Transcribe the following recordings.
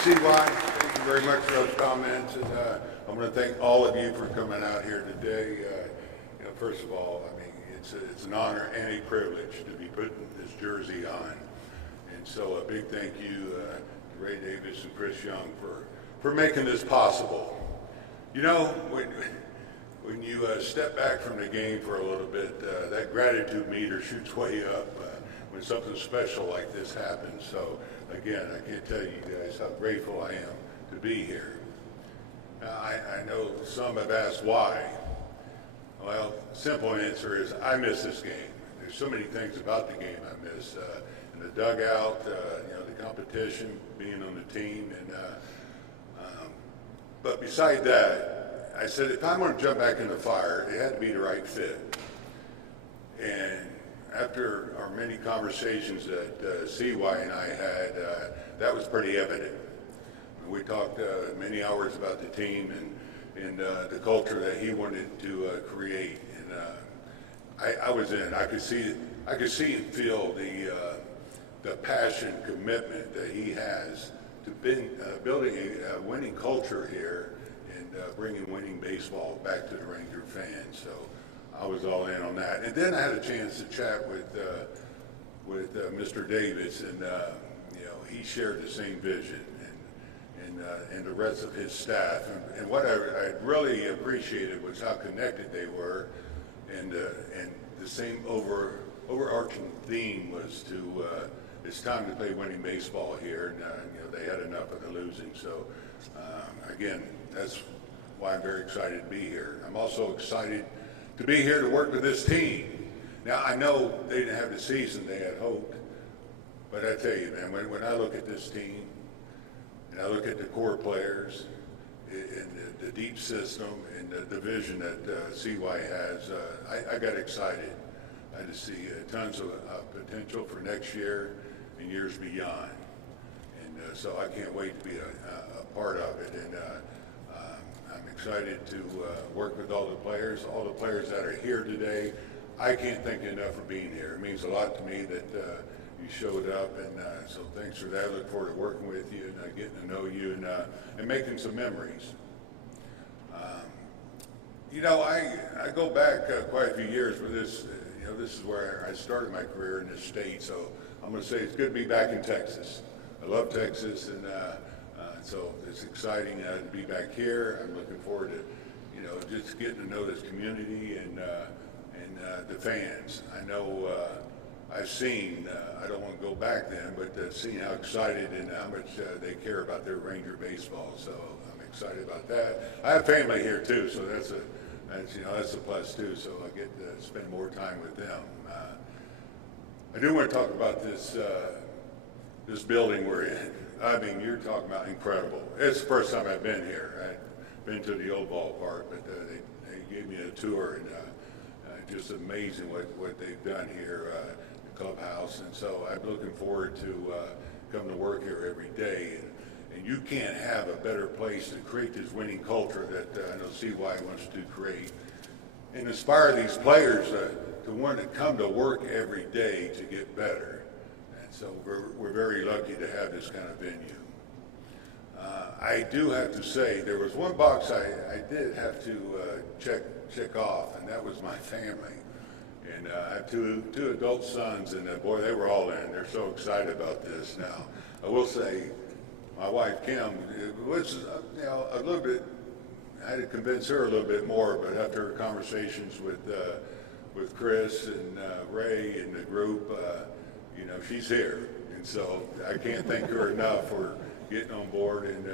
CY, thank you very much for those comments, and I'm going to thank all of you for coming out here today. First of all, I mean, it's an honor and a privilege to be putting this jersey on, and so a big thank you to Ray Davis and Chris Young for making this possible. You know, when you step back from the game for a little bit, that gratitude meter shoots way up when something special like this happens. So again, I can't tell you guys how grateful I am to be here. I know some have asked why. Well, simple answer is I miss this game. There's so many things about the game I miss. In the dugout, the competition, being on the team, and but beside that, I said if I'm going to jump back in the fire, it had to be the right fit. And after our many conversations that CY and I had, that was pretty evident. We talked many hours about the team and the culture that he wanted to create. And I was in. I could see and feel the passion, commitment that he has to building a winning culture here and bringing winning baseball back to the Ranger fans. So I was all in on that. And then I had a chance to chat with Mr. Davis, and he shared the same vision, and the rest of his staff. And what I really appreciated was how connected they were, and the same overarching theme was to it's time to play winning baseball here, and they had enough of the losing. So again, that's why I'm very excited to be here. I'm also excited to be here to work with this team. Now, I know they didn't have the season they had hoped, but I tell you, man, when I look at this team, and I look at the core players, and the deep system, and the vision that CY has, I got excited. I just see tons of potential for next year and years beyond. And so I can't wait to be a part of it. And I'm excited to work with all the players that are here today. I can't thank you enough for being here. It means a lot to me that you showed up, and so thanks for that. I look forward to working with you and getting to know you and making some memories. I go back quite a few years with this. This is where I started my career in this state, so I'm going to say it's good to be back in Texas. I love Texas, and so it's exciting to be back here. I'm looking forward to, just getting to know this community and the fans. I know I've seen, I don't want to go back then, but seen how excited and how much they care about their Ranger baseball. So I'm excited about that. I have family here too, so that's a plus too. So I get to spend more time with them. I do want to talk about this building we're in. I mean, you're talking about incredible. It's the first time I've been here. I've been to the old ballpark, but they gave me a tour, and just amazing what they've done here, the clubhouse. And so I'm looking forward to coming to work here every day. And you can't have a better place to create this winning culture that I know CY wants to create and inspire these players to want to come to work every day to get better. And so we're very lucky to have this kind of venue. I do have to say there was one box I did have to check off, and that was my family. And I have two adult sons, and boy, they were all in. They're so excited about this now. I will say, my wife Kim, it was a little bit. I had to convince her a little bit more, but after conversations with Chris and Ray and the group, she's here, and so I can't thank her enough for getting on board and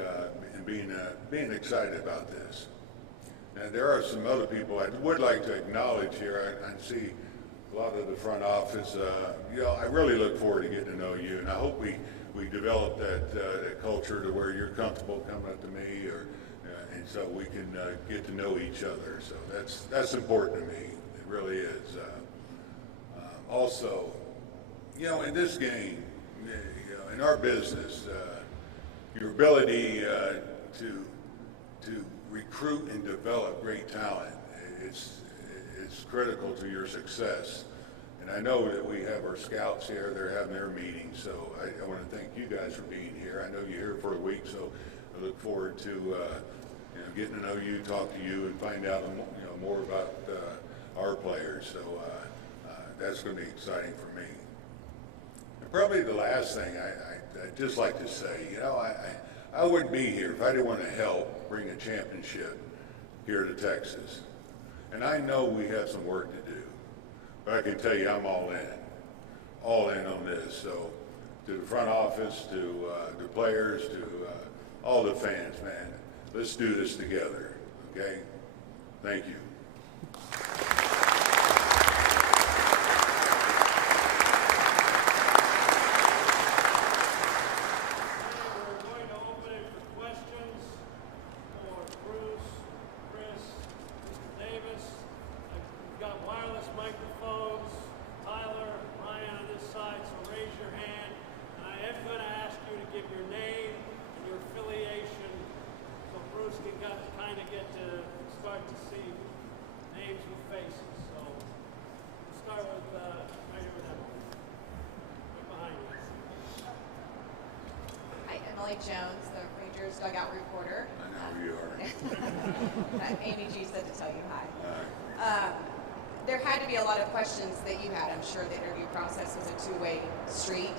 being excited about this. Now, there are some other people I would like to acknowledge here. I see a lot of the front office. I really look forward to getting to know you, and I hope we develop that culture to where you're comfortable coming up to me, and so we can get to know each other. So that's important to me. It really is. Also, in this game, in our business, your ability to recruit and develop great talent, it's critical to your success. And I know that we have our scouts here, they're having their meetings, so I want to thank you guys for being here. I know you're here for a week, so I look forward to getting to know you, talk to you, and find out more about our players. So that's going to be exciting for me. And probably the last thing I'd just like to say, I wouldn't be here if I didn't want to help bring a championship here to Texas. And I know we have some work to do, but I can tell you I'm all in on this. So to the front office, to the players, to all the fans, man, let's do this together, okay? Thank you. Jones, the Rangers dugout reporter. I know who you are. Amy G said to tell you hi. There had to be a lot of questions that you had. I'm sure the interview process was a two-way street.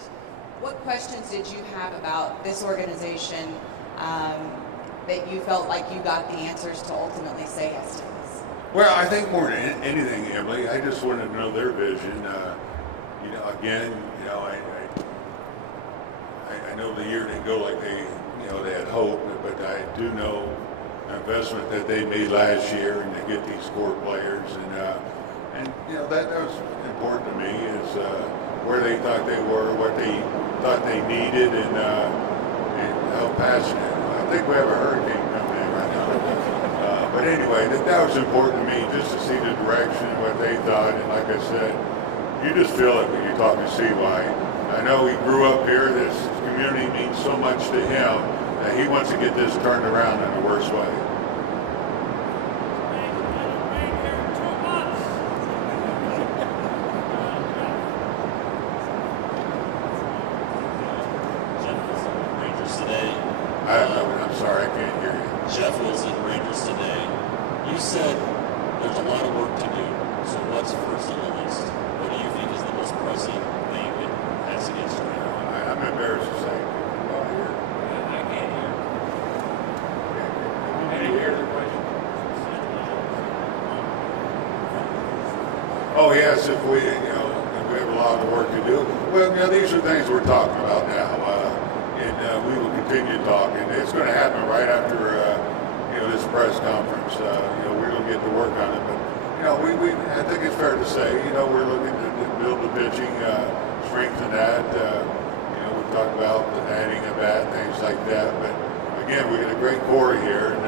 What questions did you have about this organization that you felt like you got the answers to ultimately say yes to this? Well, I think more than anything, Emily, I just wanted to know their vision. I know the year didn't go like they had hoped, but I do know the investment that they made last year and to get these core players, and that was important to me is where they thought they were, what they thought they needed, and how passionate. I think we have a hurricane coming in right now, but anyway, that was important to me just to see the direction, what they thought, and like I said, you just feel it when you talk to CY. I know he grew up here. This community means so much to him that he wants to get this turned around in the worst way. Jeff was in Rangers today. I'm sorry, I can't hear you. Jeff was in Rangers today. You said there's a lot of work to do. So what's first on the list? What do you think is the most pressing thing that has to get straight? I'm embarrassed to say. I can't hear. Can you hear the question? Oh yes, if we have a lot of work to do. Well, these are things we're talking about now, and we will continue talking. It's going to happen right after this press conference. We're going to get to work on it, but I think it's fair to say, we're looking to build the pitching, strengthen that. We've talked about adding a bat, things like that. But again, we got a great core here, and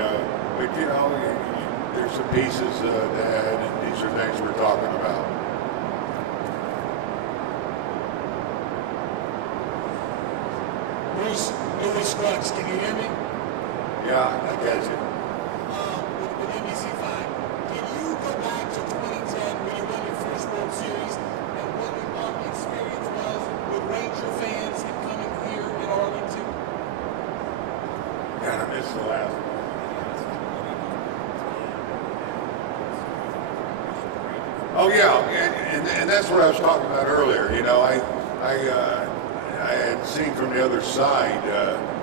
there's some pieces to add, and these are things we're talking about. Bruce, Billy Scruggs, can you hear me? Yeah, I get you. With NBC5, can you go back to 2010 when you won your first World Series and what your experience was with Ranger fans and coming here in Arlington? God, I missed the last one. Oh yeah, and that's what I was talking about earlier. I had seen from the other side.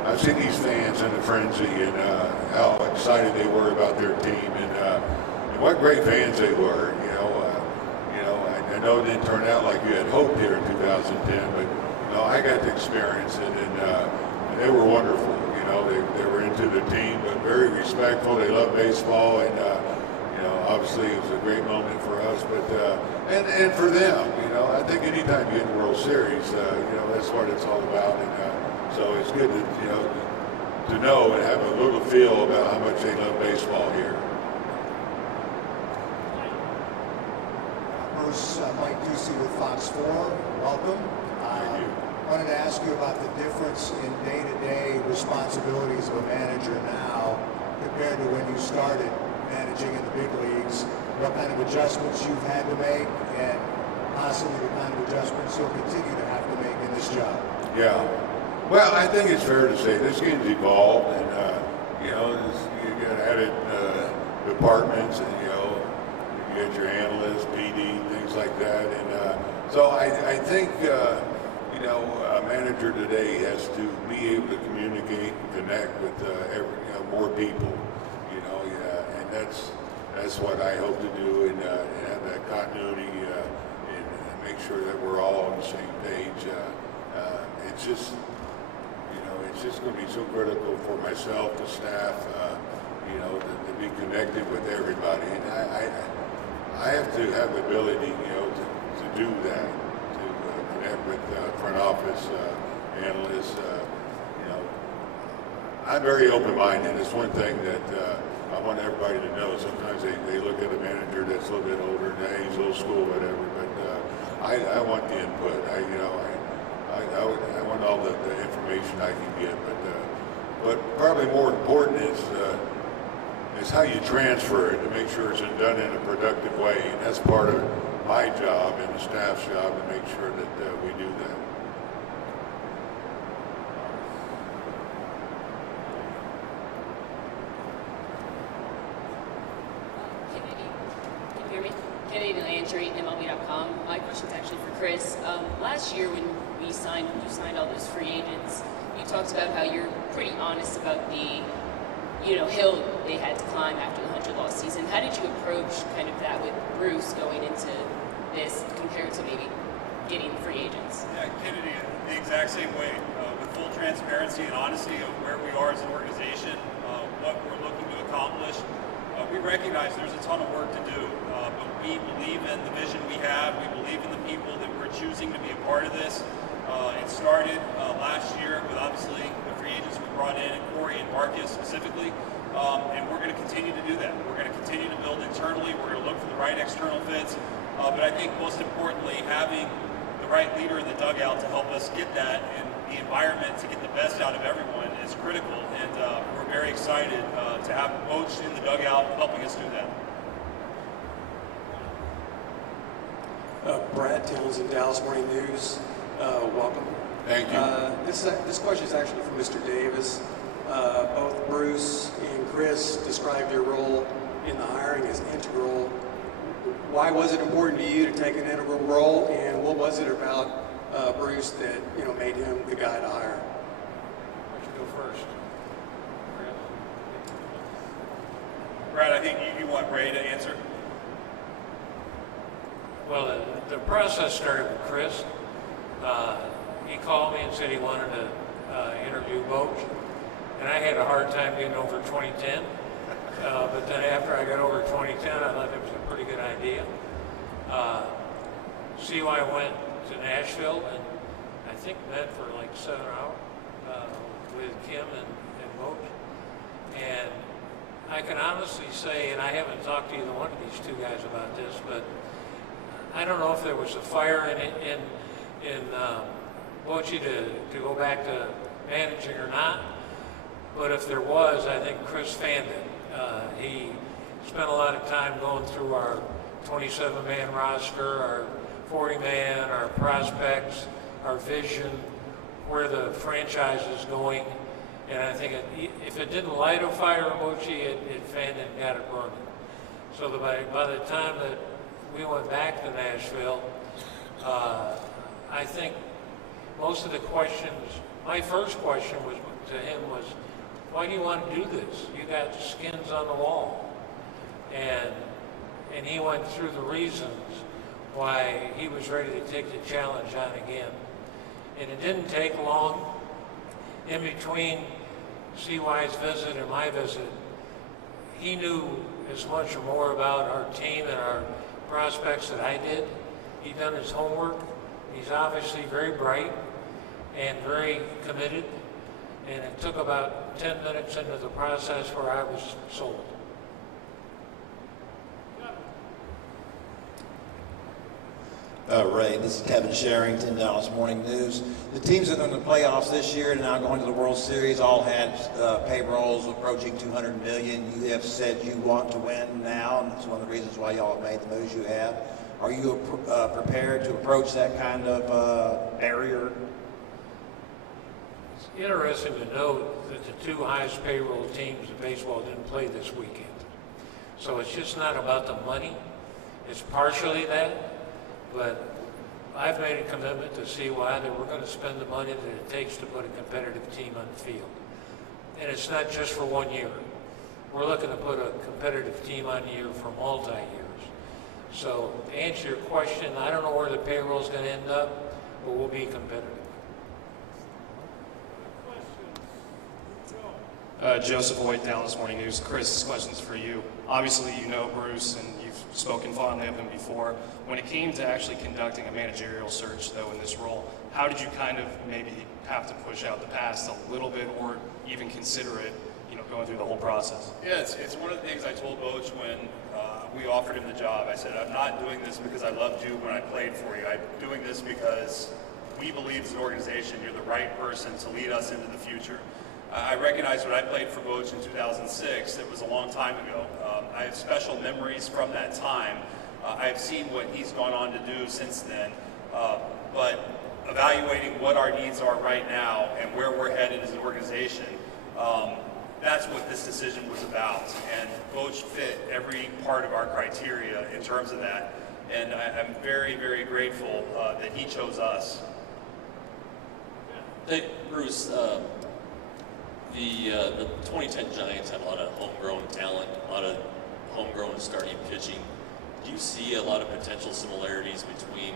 I've seen these fans in the frenzy and how excited they were about their team and what great fans they were. I know it didn't turn out like you had hoped here in 2010, but I got to experience it, and they were wonderful. They were into the team, but very respectful. They love baseball, and obviously it was a great moment for us, but and for them. I think anytime you get a World Series, that's what it's all about, and so it's good to know and have a little feel about how much they love baseball here. Bruce, Mike Ducey with Fox 4. Welcome. Thank you. Wanted to ask you about the difference in day-to-day responsibilities of a manager now compared to when you started managing in the big leagues. What kind of adjustments you've had to make, and possibly the kind of adjustments he'll continue to have to make in this job? Yeah. Well, I think it's fair to say this game's evolved, and you know, you got added departments, and you know, you got your analysts, PD, things like that, and so I think you know, a manager today has to be able to communicate and connect with more people, you know, and that's what I hope to do, and have that continuity and make sure that we're all on the same page. It's just, you know, it's just going to be so critical for myself, the staff, you know, to be connected with everybody, and I have to have the ability, you know, to do that, to connect with front office analysts. You know, I'm very open-minded. It's one thing that I want everybody to know. Sometimes they look at a manager that's a little bit older, and he's old school, whatever. But I want the input. I want all the information I can get. But probably more important is how you transfer it to make sure it's done in a productive way. And that's part of my job and the staff's job to make sure that we do that. Kennedy Landry, MLB.com. My question is actually for Chris. Last year when you signed all those free agents, you talked about how you're pretty honest about the, hill they had to climb after the 100-loss season. How did you approach kind of that with Bruce going into this compared to maybe getting free agents? Yeah, Kennedy, the exact same way, with full transparency and honesty of where we are as an organization, what we're looking to accomplish. We recognize there's a ton of work to do, but we believe in the vision we have. We believe in the people that we're choosing to be a part of this. It started last year with obviously the free agents we brought in, and Corey and Marcus specifically, and we're going to continue to do that. We're going to continue to build internally. We're going to look for the right external fits, but I think most importantly, having the right leader in the dugout to help us get that and the environment to get the best out of everyone is critical, and we're very excited to have Bochy in the dugout helping us do that. Brad Townsend, Dallas Morning News. Welcome. Thank you. This question is actually for Mr. Davis. Both Bruce and Chris described your role in the hiring as integral. Why was it important to you to take an integral role, and what was it about Bruce that made him the guy to hire? Why don't you go first? Brad, I think you want Ray to answer. Well, the process started with Chris. He called me and said he wanted to interview Bochy, and I had a hard time getting over 2010. But then after I got over 2010, I thought it was a pretty good idea. CY went to Nashville and I think met for like 7 hours with Kim and Bochy. And I can honestly say, and I haven't talked to either one of these two guys about this, but I don't know if there was a fire in Bochy to go back to managing or not. But if there was, I think Chris fanned it. He spent a lot of time going through our 27-man roster, our 40-man, our prospects, our vision, where the franchise is going. And I think if it didn't light a fire in Bochy, it fanned it and got it running. So by the time that we went back to Nashville, I think most of the questions, my first question to him was, why do you want to do this? You got skins on the wall. And he went through the reasons why he was ready to take the challenge on again. And it didn't take long in between CY's visit and my visit. He knew as much or more about our team and our prospects that I did. He'd done his homework. He's obviously very bright and very committed. And it took about 10 minutes into the process where I was sold. Ray, this is Kevin Sherrington, Dallas Morning News. The teams that are in the playoffs this year and now going to the World Series all had payrolls approaching $200 million. You have said you want to win now, and that's one of the reasons why y'all have made the moves you have. Are you prepared to approach that kind of barrier? It's interesting to note that the two highest payroll teams in baseball didn't play this weekend. So it's just not about the money. It's partially that, but I've made a commitment to CY that we're going to spend the money that it takes to put a competitive team on the field. And it's not just for 1 year. We're looking to put a competitive team on here for multi-years. So to answer your question, I don't know where the payroll is going to end up, but we'll be competitive. Joseph Hoyt, Dallas Morning News. Chris, this question's for you. Obviously, you know Bruce, and you've spoken fondly of him before. When it came to actually conducting a managerial search, though, in this role, how did you kind of maybe have to push out the past a little bit, or even consider it, going through the whole process? Yeah, it's one of the things I told Bochy when we offered him the job. I said, I'm not doing this because I loved you when I played for you. I'm doing this because we believe as an organization you're the right person to lead us into the future. I recognize when I played for Bochy in 2006, it was a long time ago. I have special memories from that time. I've seen what he's gone on to do since then. But evaluating what our needs are right now and where we're headed as an organization, that's what this decision was about. And Bochy fit every part of our criteria in terms of that. And I'm very, very grateful that he chose us. Hey, Bruce, the 2010 Giants had a lot of homegrown talent, a lot of homegrown starting pitching. Do you see a lot of potential similarities between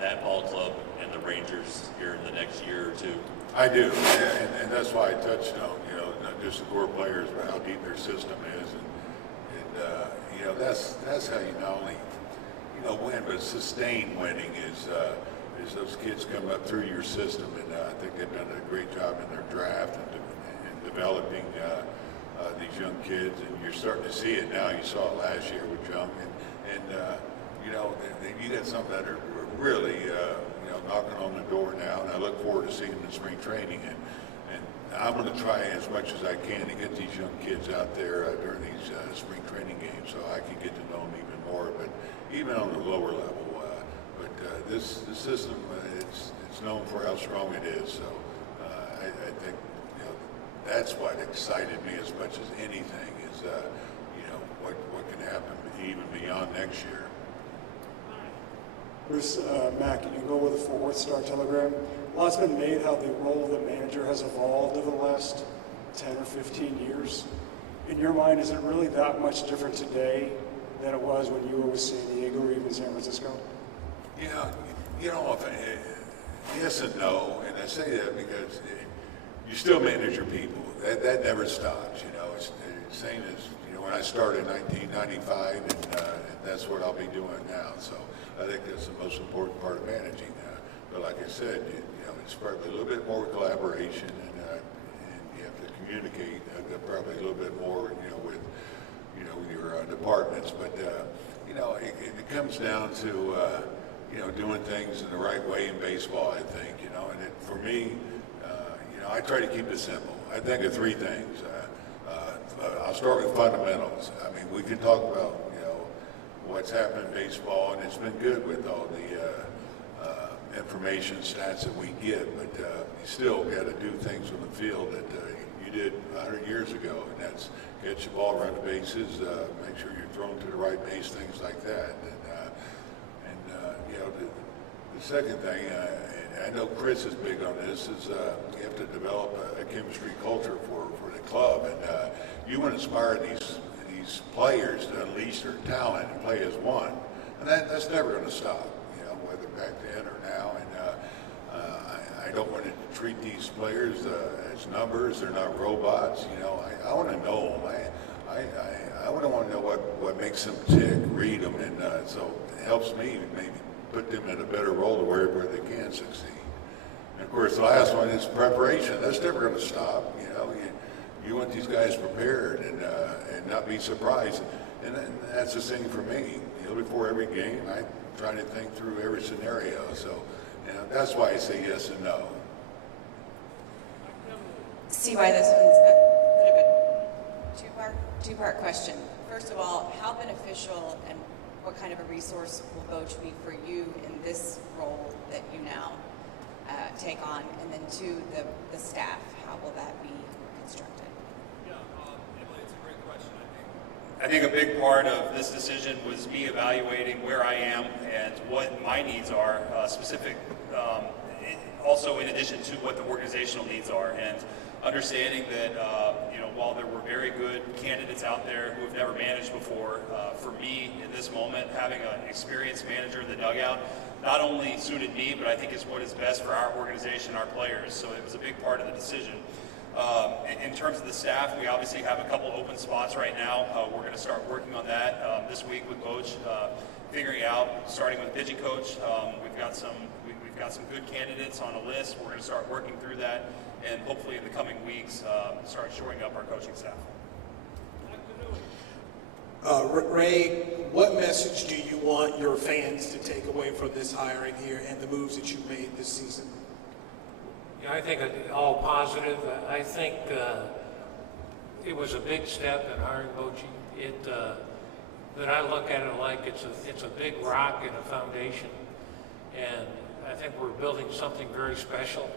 that ball club and the Rangers here in the next year or two? I do, and that's why I touched on, not just the core players, but how deep their system is, and that's how you not only, win, but sustain winning is those kids come up through your system, and I think they've done a great job in their draft and developing these young kids, and you're starting to see it now. You saw it last year with Young, and you got some that are really knocking on the door now, and I look forward to seeing them in spring training, and I'm going to try as much as I can to get these young kids out there during these spring training games so I can get to know them even more, but even on the lower level. This system, it's known for how strong it is, so I think that's what excited me as much as anything is what can happen even beyond next year. Bruce, Mac, you go with the Fort Worth Star-Telegram. A lot's been made how the role of the manager has evolved over the last 10 or 15 years. In your mind, is it really that much different today than it was when you were with San Diego or even San Francisco? Yes and no, and I say that because you still manage your people. That never stops. It's the same as when I started in 1995, and that's what I'll be doing now. So I think that's the most important part of managing. But like I said, it's probably a little bit more collaboration, and you have to communicate probably a little bit more, with your departments. But it comes down to doing things in the right way in baseball, I think, and for me, I try to keep it simple. I think of three things. I'll start with fundamentals. I mean, we can talk about, what's happened in baseball, and it's been good with all the information stats that we get, but you still got to do things on the field that you did 100 years ago, and that's catch the ball, run the bases, make sure you're thrown to the right base, things like that. The second thing, and I know Chris is big on this, is you have to develop a chemistry culture for the club, and you want to inspire these players to unleash their talent and play as one, and that's never going to stop, whether back then or now. And I don't want to treat these players as numbers. They're not robots. I want to know them. I want to know what makes them tick, read them, and so it helps me maybe put them in a better role to where they can succeed. And of course, the last one is preparation. That's never going to stop. You want these guys prepared and not be surprised. And that's the thing for me. Before every game, I try to think through every scenario. So that's why I say yes and no. See why this one's a bit of a two-part question. First of all, how beneficial and what kind of a resource will Boch be for you in this role that you now take on? And then two, the staff, how will that be constructed? Yeah, Emily, it's a great question. I think a big part of this decision was me evaluating where I am and what my needs are, specific, also in addition to what the organizational needs are, and understanding that while there were very good candidates out there who have never managed before, for me in this moment, having an experienced manager in the dugout not only suited me, but I think is what is best for our organization, our players. So it was a big part of the decision. In terms of the staff, we obviously have a couple open spots right now. We're going to start working on that this week with Boch, figuring out, starting with pitching coach. We've got some good candidates on a list. We're going to start working through that, and hopefully in the coming weeks, start shoring up our coaching staff. Ray, what message do you want your fans to take away from this hiring here and the moves that you made this season? Yeah, I think all positive. I think it was a big step in hiring Bochy. But I look at it like it's a big rock and a foundation, and I think we're building something very special.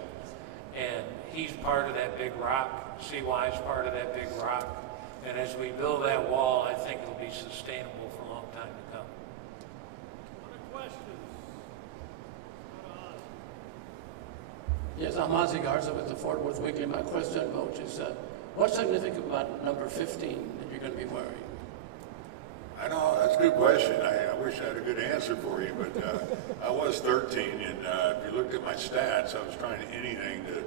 And he's part of that big rock. CY's part of that big rock. And as we build that wall, I think it'll be sustainable for a long time to come. Yes, I'm Ozzie Garza with the Fort Worth Weekly. My question, Boch, is what's significant about number 15 that you're going to be wearing? I know, that's a good question. I wish I had a good answer for you, but I was 13, and if you looked at my stats, I was trying anything to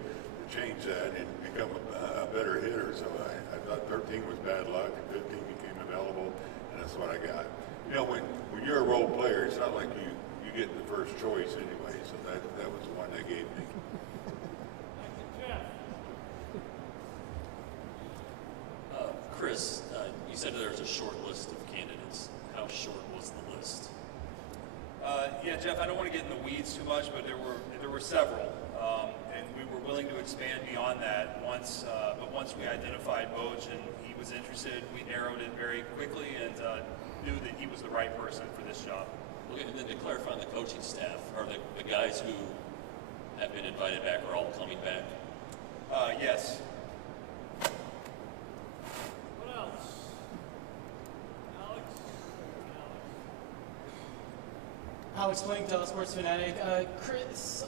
change that and become a better hitter. So I thought 13 was bad luck, and 15 became available, and that's what I got. You know, when you're a role player, it's not like you get the first choice anyway, so that was the one they gave me. Chris, you said there was a short list of candidates. How short was the list? Yeah, Jeff, I don't want to get in the weeds too much, but there were several, and we were willing to expand beyond that once. But once we identified Boch and he was interested, we narrowed it very quickly and knew that he was the right person for this job. Okay, and then to clarify on the coaching staff, are the guys who have been invited back are all coming back? Yes. Alex Kling, Telesports Fanatic. Chris,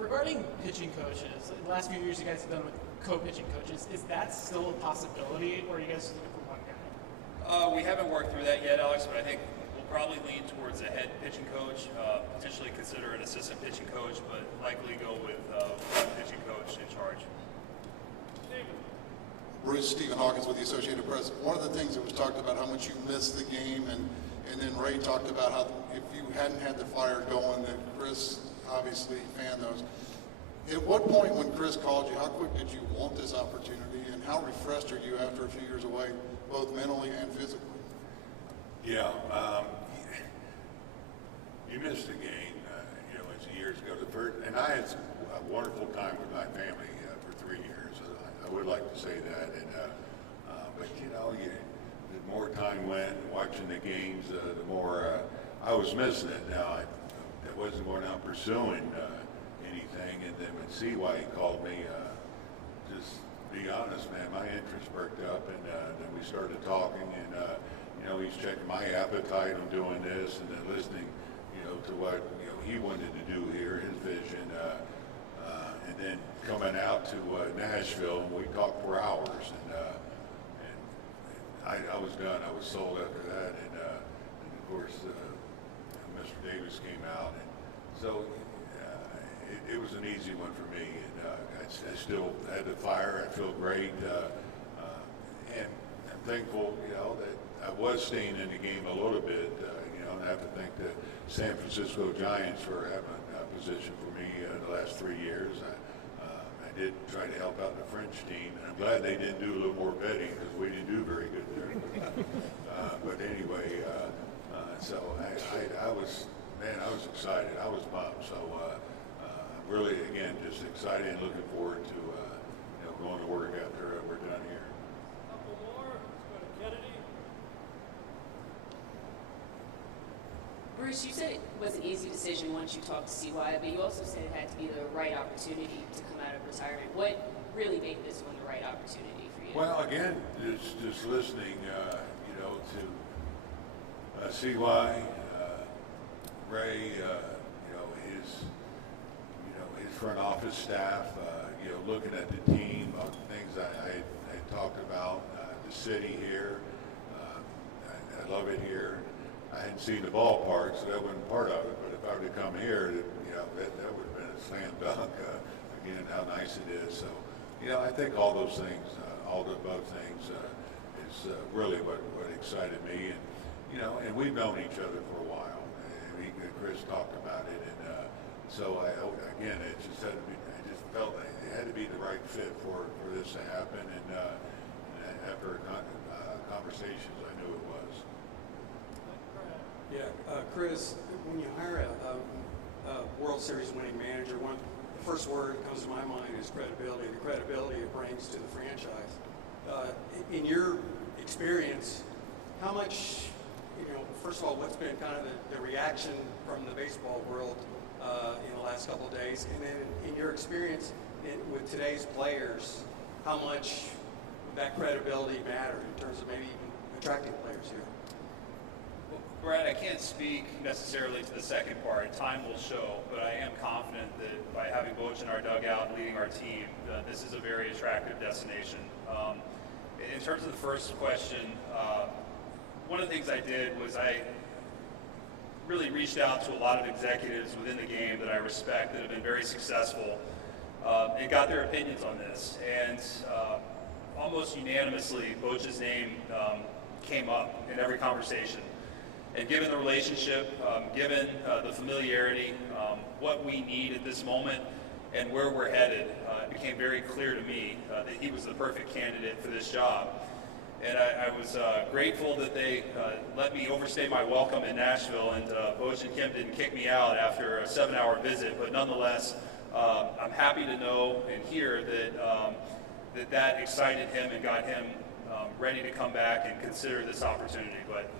regarding pitching coaches, the last few years you guys have done with co-pitching coaches, is that still a possibility, or are you guys looking for one guy? We haven't worked through that yet, Alex, but I think we'll probably lean towards a head pitching coach, potentially consider an assistant pitching coach, but likely go with one pitching coach in charge. Bruce, Stephen Hawkins with the Associated Press. One of the things that was talked about how much you missed the game, and then Ray talked about how if you hadn't had the fire going, that Chris obviously fanned those. At what point when Chris called you, how quick did you want this opportunity, and how refreshed are you after a few years away, both mentally and physically? Yeah, you missed the game, it's years ago. And I had a wonderful time with my family for 3 years. I would like to say that, but the more time went watching the games, the more I was missing it. Now I wasn't going out pursuing anything, and then when CY called me, just be honest, man, my interest perked up, and then we started talking, and he's checking my appetite on doing this, and then listening, to what he wanted to do here, his vision. And then coming out to Nashville, and we talked for hours, and I was done. I was sold after that, and of course, Mr. Davis came out, and so it was an easy one for me, and I still had the fire. I feel great, and I'm thankful, that I was staying in the game a little bit, and I have to thank the San Francisco Giants for having a position for me the last 3 years. I did try to help out the French team, and I'm glad they didn't do a little more betting because we didn't do very good there. But anyway, so I was excited. I was pumped. So really, again, just excited and looking forward to going to work after we're done here. Couple more. Let's go to Kennedy. Bruce, you said it was an easy decision once you talked to CY, but you also said it had to be the right opportunity to come out of retirement. What really made this one the right opportunity for you? Well, again, just listening, to CY, Ray, his front office staff, looking at the team, things I talked about, the city here. I love it here. I hadn't seen the ballpark, so that wasn't part of it. But if I were to come here, that would have been a slam dunk. Again, how nice it is. So, I think all those things, all the above things, is really what excited me. And we've known each other for a while. Chris talked about it, and so again, it just had to be. I just felt like it had to be the right fit for this to happen. And after conversations, I knew it was. Yeah, Chris, when you hire a World Series winning manager, the first word that comes to my mind is credibility. The credibility it brings to the franchise. In your experience, how much? First of all, what's been kind of the reaction from the baseball world in the last couple of days? And then in your experience with today's players, how much would that credibility matter in terms of maybe even attracting players here? Well, Brad, I can't speak necessarily to the second part. Time will show, but I am confident that by having Bochy in our dugout and leading our team, this is a very attractive destination. In terms of the first question, one of the things I did was I really reached out to a lot of executives within the game that I respect that have been very successful and got their opinions on this. And almost unanimously, Bochy's name came up in every conversation. And given the relationship, given the familiarity, what we need at this moment, and where we're headed, it became very clear to me that he was the perfect candidate for this job. And I was grateful that they let me overstay my welcome in Nashville, and Bochy and Kim didn't kick me out after a 7-hour visit. But nonetheless, I'm happy to know and hear that that excited him and got him ready to come back and consider this opportunity. But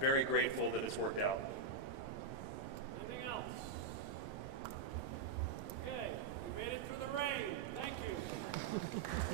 very grateful that it's worked out. Anything else? Okay, we made it through the rain. Thank you.